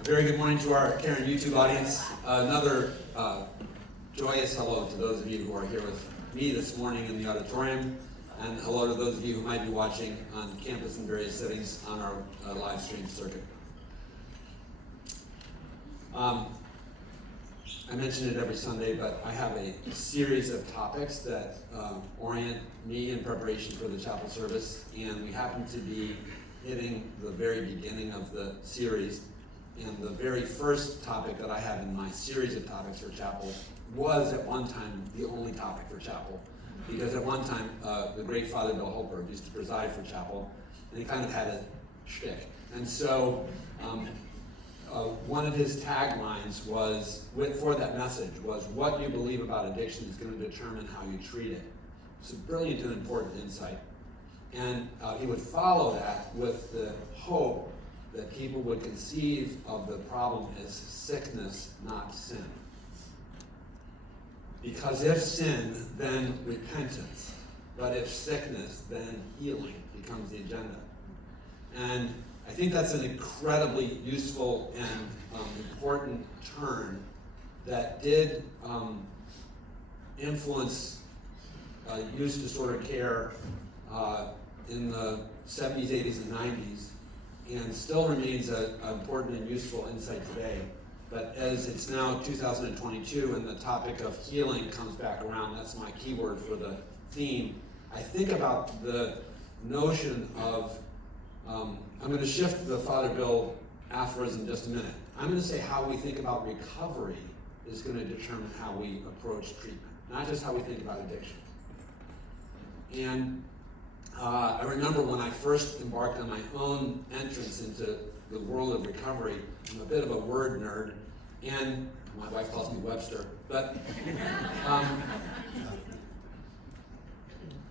A very good morning to our Caron YouTube audience. Another joyous hello to those of you who are here with me this morning in the auditorium, and hello to those of you who might be watching on campus in various settings on our live stream circuit. I mention it every Sunday, but I have a series of topics that orient me in preparation for the chapel service, and we happen to be hitting the very beginning of the series. And the very first topic that I have in my series of topics for chapel was at one time the only topic for chapel, because at one time the great Father Bill Holberg used to preside for chapel, and he kind of had a shtick. And so one of his taglines was, for that message, was, "What you believe about addiction is going to determine how you treat it." It's a brilliant and important insight. And he would follow that with the hope that people would conceive of the problem as sickness, not sin. Because if sin, then repentance. But if sickness, then healing becomes the agenda. And I think that's an incredibly useful and important turn that did influence use disorder care in the 70s, 80s, and 90s, and still remains an important and useful insight today. But as it's now 2022 and the topic of healing comes back around, that's my keyword for the theme, I think about the notion of, I'm going to shift the Father Bill aphorism in just a minute. I'm going to say how we think about recovery is going to determine how we approach treatment, not just how we think about addiction. And I remember when I first embarked on my own entrance into the world of recovery. I'm a bit of a word nerd, and my wife calls me Webster, but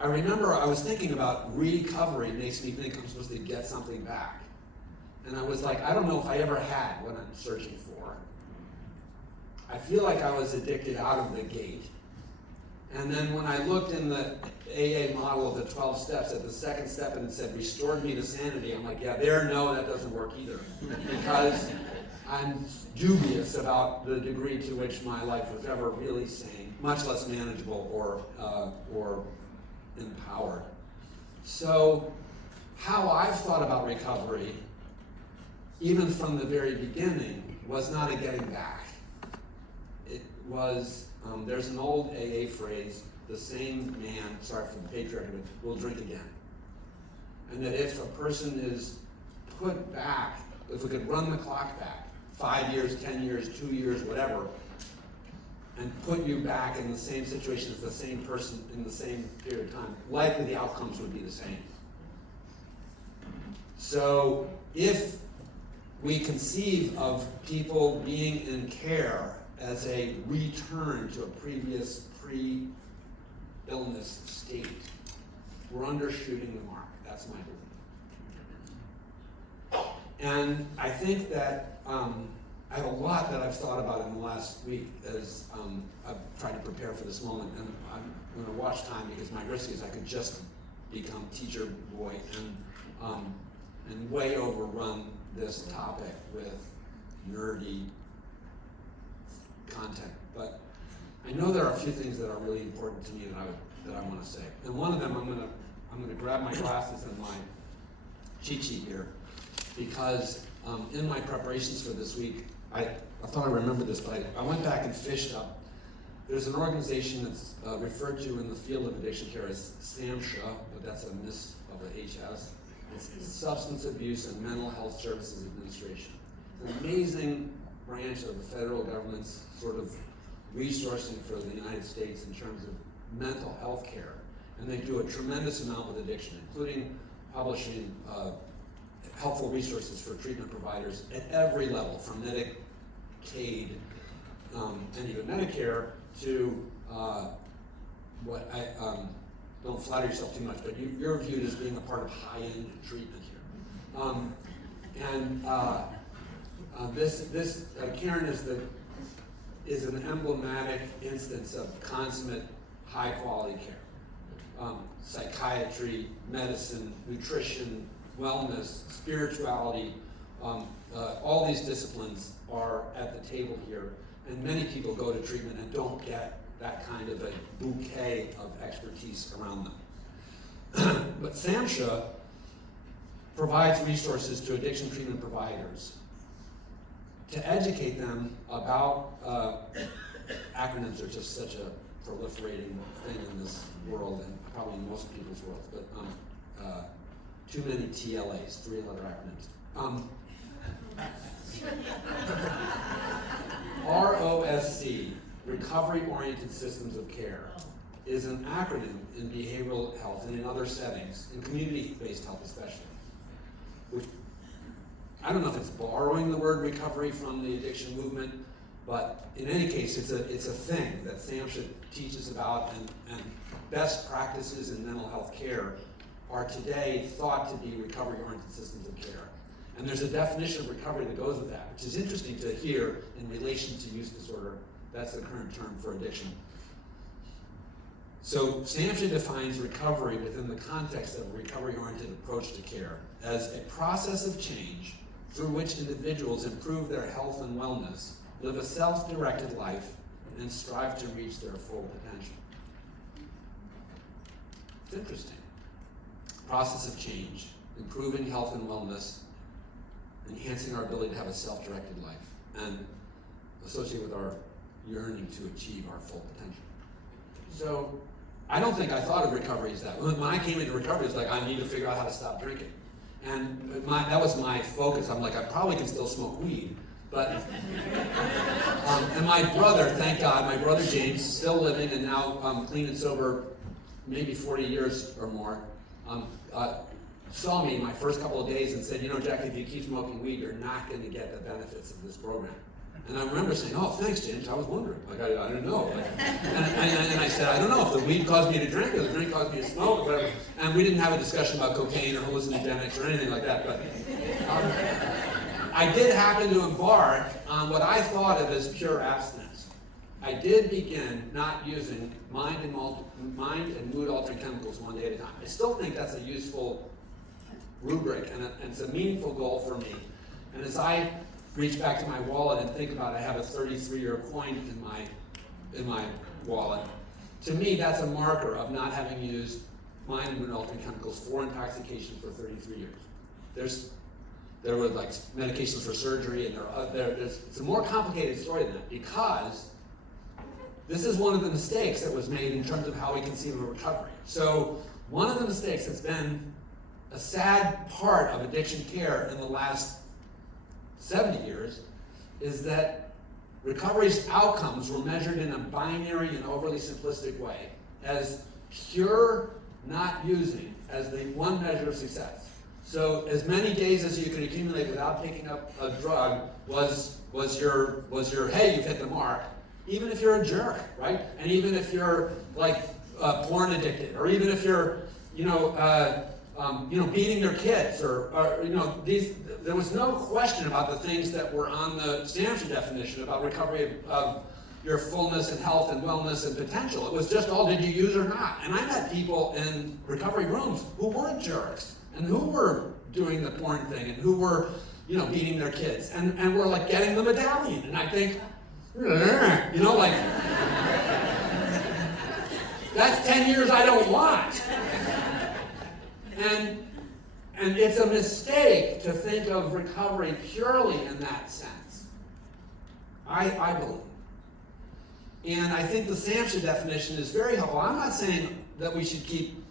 I remember I was thinking about recovery makes me think I'm supposed to get something back. And I was like, I don't know if I ever had what I'm searching for. I feel like I was addicted out of the gate. And then when I looked in the AA model of the 12 steps at the second step and it said, restored me to sanity, I'm like, yeah, no, that doesn't work either. Because I'm dubious about the degree to which my life was ever really sane, much less manageable or empowered. So how I've thought about recovery, even from the very beginning, was not a getting back. It was, there's an old AA phrase, the same man, sorry for the patriarchy, will drink again. And that if a person is put back, if we could run the clock back, 5 years, 10 years, 2 years, whatever, and put you back in the same situation as the same person in the same period of time, likely the outcomes would be the same. So if we conceive of people being in care as a return to a previous pre-illness state, we're undershooting the mark. That's my belief. And I think that I have a lot that I've thought about in the last week as I've tried to prepare for this moment. And I'm going to watch time because my risk is I could just become teacher boy and way overrun this topic with nerdy content. But I know there are a few things that are really important to me that I want to say. And one of them, I'm going to grab my glasses and my cheat sheet here, because in my preparations for this week, I thought I remembered this, but I went back and fished up. There's an organization that's referred to in the field of addiction care as SAMHSA, but that's a miss of the HS. It's Substance Abuse and Mental Health Services Administration. It's an amazing branch of the federal government's sort of resourcing for the United States in terms of mental health care. And they do a tremendous amount with addiction, including publishing helpful resources for treatment providers at every level, from Medicaid and even Medicare to what I don't flatter yourself too much, but you're viewed as being a part of high-end treatment here. This Caron is an emblematic instance of consummate high-quality care. Psychiatry, medicine, nutrition, wellness, spirituality, All these disciplines are at the table here, and many people go to treatment and don't get that kind of a bouquet of expertise around them. But SAMHSA provides resources to addiction treatment providers to educate them about acronyms are just such a proliferating thing in this world, and probably in most people's worlds, but too many TLAs, 3-letter acronyms. ROSC, Recovery-Oriented Systems of Care, is an acronym in behavioral health and in other settings, in community-based health especially, which I don't know if it's borrowing the word recovery from the addiction movement, but in any case, it's a thing that SAMHSA teaches about, and best practices in mental health care are today thought to be recovery-oriented systems of care. And there's a definition of recovery that goes with that, which is interesting to hear in relation to use disorder. That's the current term for addiction. So SAMHSA defines recovery within the context of a recovery-oriented approach to care as a process of change through which individuals improve their health and wellness, live a self-directed life, and strive to reach their full potential. It's interesting. Process of change, improving health and wellness, enhancing our ability to have a self-directed life, and associated with our yearning to achieve our full potential. So I don't think I thought of recovery as that. When I came into recovery, it's like, I need to figure out how to stop drinking. And that was my focus. I'm like, I probably can still smoke weed. But, and my brother, thank God, my brother James, still living and now clean and sober, maybe 40 years or more, saw me my first couple of days and said, you know, Jack, if you keep smoking weed, you're not going to get the benefits of this program. And I remember saying, oh, thanks, James. I was wondering. Like, I didn't know. And I said, I don't know if the weed caused me to drink or the drink caused me to smoke or whatever. And we didn't have a discussion about cocaine or hallucinogenics or anything like that. But I did happen to embark on what I thought of as pure abstinence. I did begin not using mind and mood-altering chemicals one day at a time. I still think that's a useful rubric, and it's a meaningful goal for me. And as I reach back to my wallet and think about it, I have a 33-year coin in my wallet. To me, that's a marker of not having used mind and mood-altering chemicals for intoxication for 33 years. There were like medications for surgery, and it's a more complicated story than that, because this is one of the mistakes that was made in terms of how we conceive of recovery. So one of the mistakes that's been a sad part of addiction care in the last 70 years is that recovery's outcomes were measured in a binary and overly simplistic way, as pure not using as the one measure of success. So as many days as you could accumulate without picking up a drug was your hey, you've hit the mark, even if you're a jerk, right? And even if you're like porn addicted, or even if you're beating your kids, or there was no question about the things that were on the SAMHSA definition about recovery of your fullness and health and wellness and potential. It was just all, did you use or not? And I met people in recovery rooms who weren't jerks, and who were doing the porn thing, and who were, beating their kids, and were like getting the medallion. And I think, like, that's 10 years I don't want. And it's a mistake to think of recovery purely in that sense, I believe. And I think the SAMHSA definition is very helpful. I'm not saying that we should keep,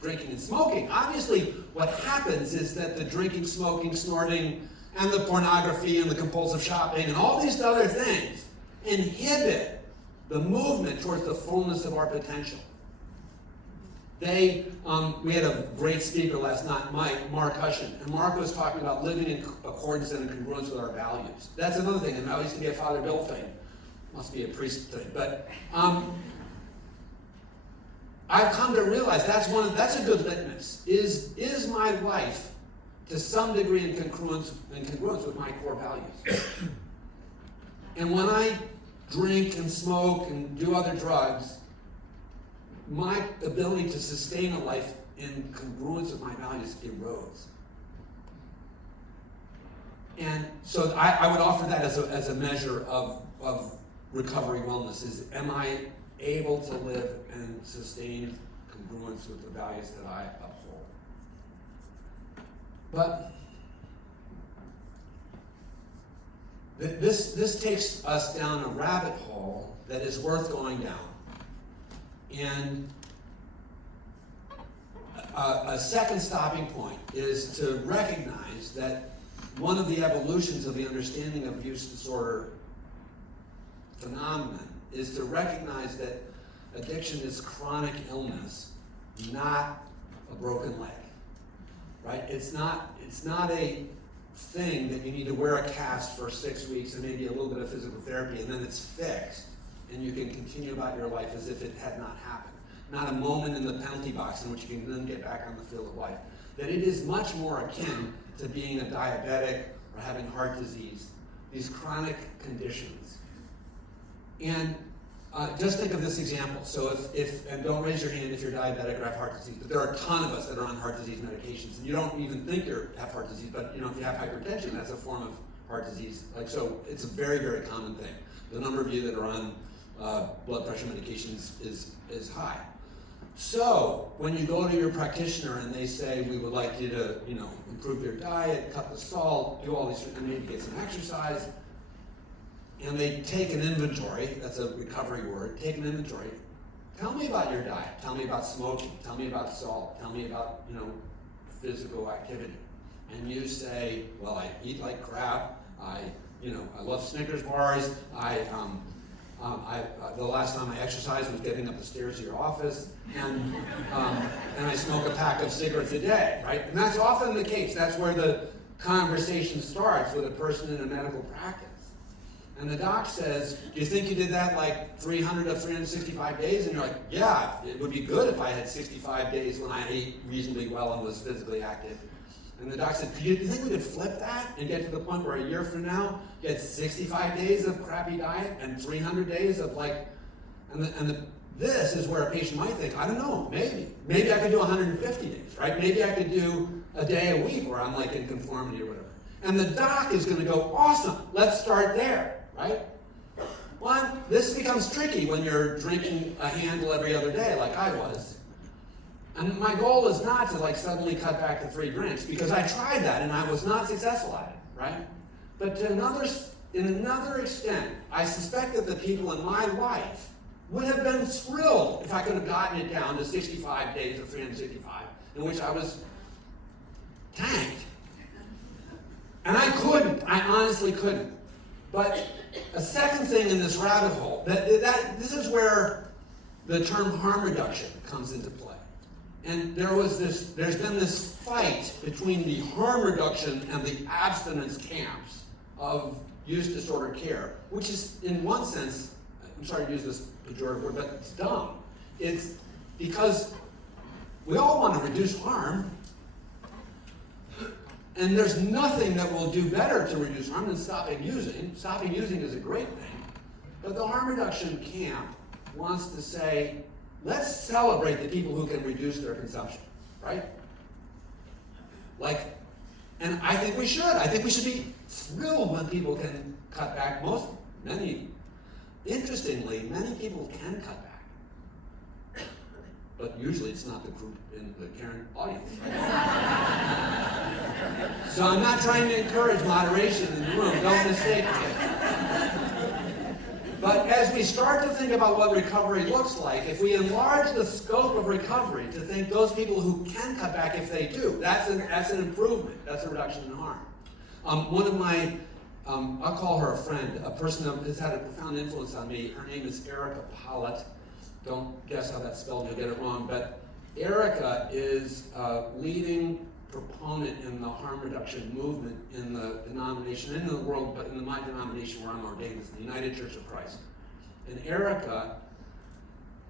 drinking and smoking. Obviously, what happens is that the drinking, smoking, snorting, and the pornography and the compulsive shopping and all these other things inhibit the movement towards the fullness of our potential. We had a great speaker last night, Mark Hushin, and Mark was talking about living in accordance and in congruence with our values. That's another thing, and I used to be a Father Bill thing. Must be a priest thing, but I've come to realize that's a good litmus. Is my life to some degree in congruence with my core values? And when I drink and smoke and do other drugs, my ability to sustain a life in congruence with my values erodes. And so I would offer that as a measure of recovery wellness is, am I able to live and sustain congruence with the values that I uphold? But this takes us down a rabbit hole that is worth going down. And a second stopping point is to recognize that one of the evolutions of the understanding of use disorder phenomenon is to recognize that addiction is chronic illness, not a broken leg, right? It's not a thing that you need to wear a cast for 6 weeks and maybe a little bit of physical therapy and then it's fixed and you can continue about your life as if it had not happened. Not a moment in the penalty box in which you can then get back on the field of life. That it is much more akin to being a diabetic or having heart disease, these chronic conditions. And just think of this example. So and don't raise your hand if you're diabetic or have heart disease, but there are a ton of us that are on heart disease medications, and you don't even think you have heart disease, but if you have hypertension, that's a form of heart disease. So it's a very, very common thing. The number of you that are on blood pressure medications is high. So when you go to your practitioner and they say, we would like you to, improve your diet, cut the salt, do all these, and maybe get some exercise, and they take an inventory, that's a recovery word, take an inventory. Tell me about your diet. Tell me about smoking. Tell me about salt. Tell me about, physical activity. And you say, well, I eat like crap. I love Snickers bars. The last time I exercised was getting up the stairs to your office, and I smoke a pack of cigarettes a day, right? And that's often the case. That's where the conversation starts with a person in a medical practice. And the doc says, do you think you did that like 300 of 365 days? And you're like, yeah, it would be good if I had 65 days when I ate reasonably well and was physically active. And the doc said, do you think we could flip that and get to the point where a year from now, you had 65 days of crappy diet and 300 days of this is where a patient might think, I don't know, maybe I could do 150 days, right? Maybe I could do a day a week where I'm like in conformity or whatever. And the doc is going to go, awesome, let's start there, right? Well, this becomes tricky when you're drinking a handle every other day like I was. And my goal is not to suddenly cut back to 3 drinks, because I tried that and I was not successful at it, right? But in another extent, I suspect that the people in my life would have been thrilled if I could have gotten it down to 65 days of 365, in which I was tanked. And I couldn't, I honestly couldn't. But a second thing in this rabbit hole, this is where the term harm reduction comes into play. And there's been this fight between the harm reduction and the abstinence camps of use disorder care, which is, in one sense, I'm sorry to use this pejorative word, but it's dumb. It's because we all want to reduce harm, and there's nothing that will do better to reduce harm than stopping using. Stopping using is a great thing. But the harm reduction camp wants to say, let's celebrate the people who can reduce their consumption, right? And I think we should. I think we should be thrilled when people can cut back. Interestingly, many people can cut back. But usually it's not the group in the Caron audience. So I'm not trying to encourage moderation in the room. Don't mistake me. But as we start to think about what recovery looks like, if we enlarge the scope of recovery to think those people who can cut back, if they do, that's an improvement. That's a reduction in harm. One of my, I'll call her a friend, a person that has had a profound influence on me. Her name is Erica Pollitt. Don't guess how that's spelled, you'll get it wrong. But Erica is a leading proponent in the harm reduction movement in the denomination, in the world, but in my denomination where I'm ordained, is the United Church of Christ. And Erica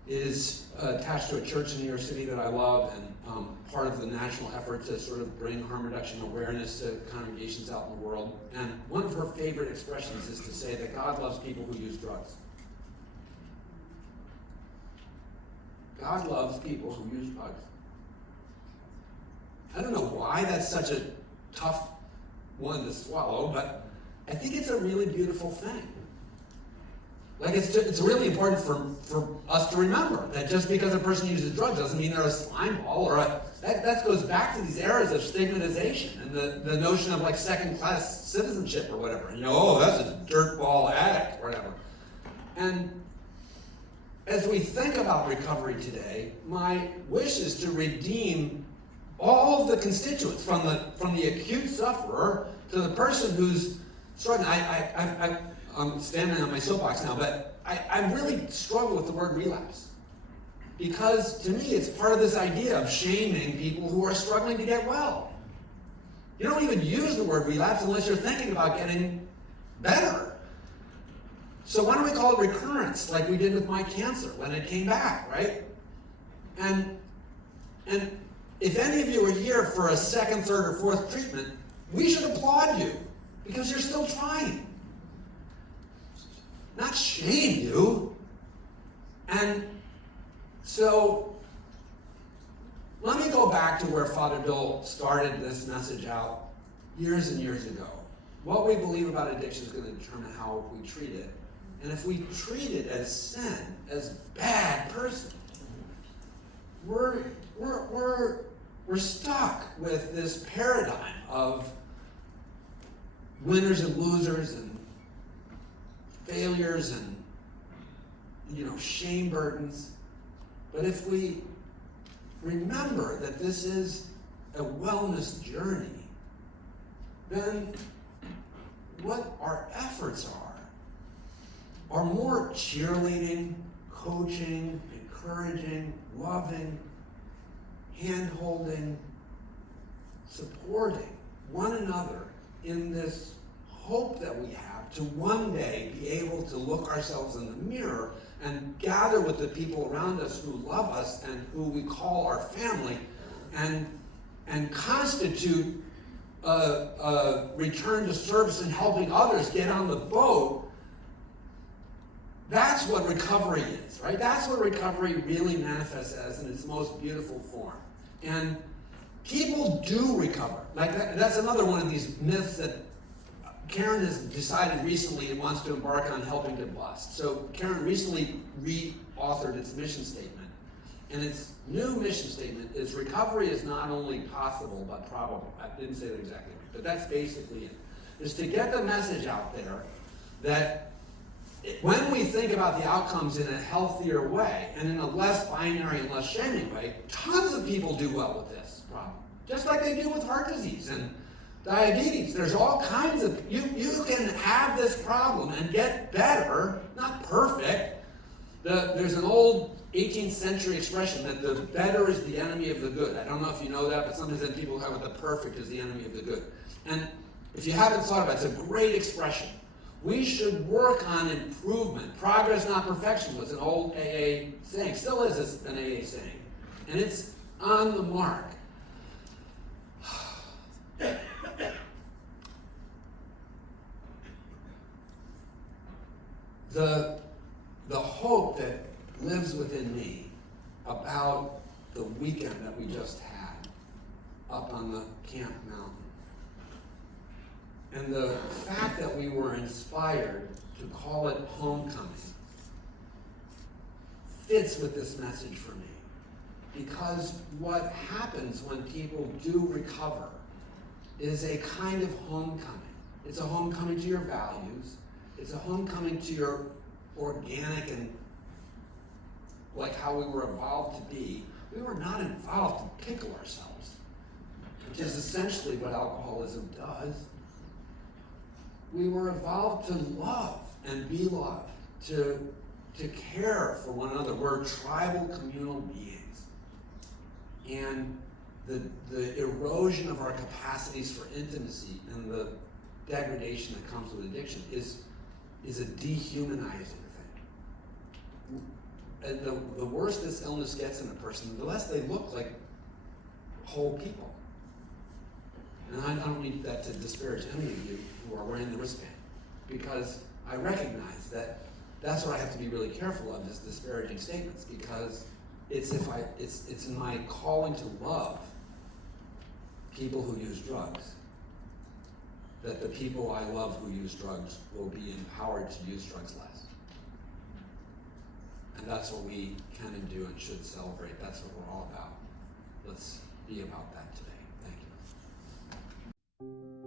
is attached to a church in New York City that I love, and part of the national effort to sort of bring harm reduction awareness to congregations out in the world. And one of her favorite expressions is to say that God loves people who use drugs. God loves people who use drugs. I don't know why that's such a tough one to swallow, but I think it's a really beautiful thing. Like it's really important for us to remember that just because a person uses drugs doesn't mean they're a slime ball or that goes back to these eras of stigmatization and the notion of like second-class citizenship or whatever. Oh, that's a dirtball addict or whatever. And as we think about recovery today, my wish is to redeem all of the constituents, from the acute sufferer to the person who's struggling. I'm standing on my soapbox now, but I really struggle with the word relapse. Because to me, it's part of this idea of shaming people who are struggling to get well. You don't even use the word relapse unless you're thinking about getting better. So why don't we call it recurrence, like we did with my cancer when it came back, right? And if any of you are here for a second, third, or fourth treatment, we should applaud you because you're still trying. Not shame you. And so let me go back to where Father Bill started this message out years and years ago. What we believe about addiction is going to determine how we treat it. And if we treat it as sin, as bad person, we're stuck with this paradigm of winners and losers and failures and shame burdens. But if we remember that this is a wellness journey, then what our efforts are more cheerleading, coaching, encouraging, loving, hand-holding, supporting one another in this hope that we have to one day be able to look ourselves in the mirror and gather with the people around us who love us and who we call our family and constitute a return to service and helping others get on the boat. That's what recovery is, right? That's what recovery really manifests as in its most beautiful form. And people do recover. Like that's another one of these myths that Caron has decided recently it wants to embark on helping to bust. So Caron recently re-authored its mission statement. And its new mission statement is recovery is not only possible, but probable. I didn't say that exactly, but that's basically it. Is to get the message out there that when we think about the outcomes in a healthier way and in a less binary and less shaming way, tons of people do well with this problem. Just like they do with heart disease and diabetes. There's all kinds of, you can have this problem and get better, not perfect. There's an old 18th century expression that the better is the enemy of the good. I don't know if you know that, but sometimes then people have it, the perfect is the enemy of the good. And if you haven't thought about it, it's a great expression. We should work on improvement. Progress, not perfection, was an old AA saying. Still is an AA saying. And it's on the mark. The hope that lives within me about the weekend that we just had up on the Camp Mountain, and the fact that we were inspired to call it homecoming fits with this message for me. Because what happens when people do recover is a kind of homecoming. It's a homecoming to your values. It's a homecoming to your organic and like how we were evolved to be. We were not involved to pickle ourselves, which is essentially what alcoholism does. We were evolved to love and be loved, to care for one another. We're tribal communal beings. And the erosion of our capacities for intimacy and the degradation that comes with addiction is a dehumanizing thing. And the worse this illness gets in a person, the less they look like whole people. And I don't need that to disparage any of you who are wearing the wristband, because I recognize that that's what I have to be really careful of, is disparaging statements, because it's in my calling to love people who use drugs. that the people I love who use drugs will be empowered to use drugs less. And that's what we can and do and should celebrate. That's what we're all about. Let's be about that today. Thank you.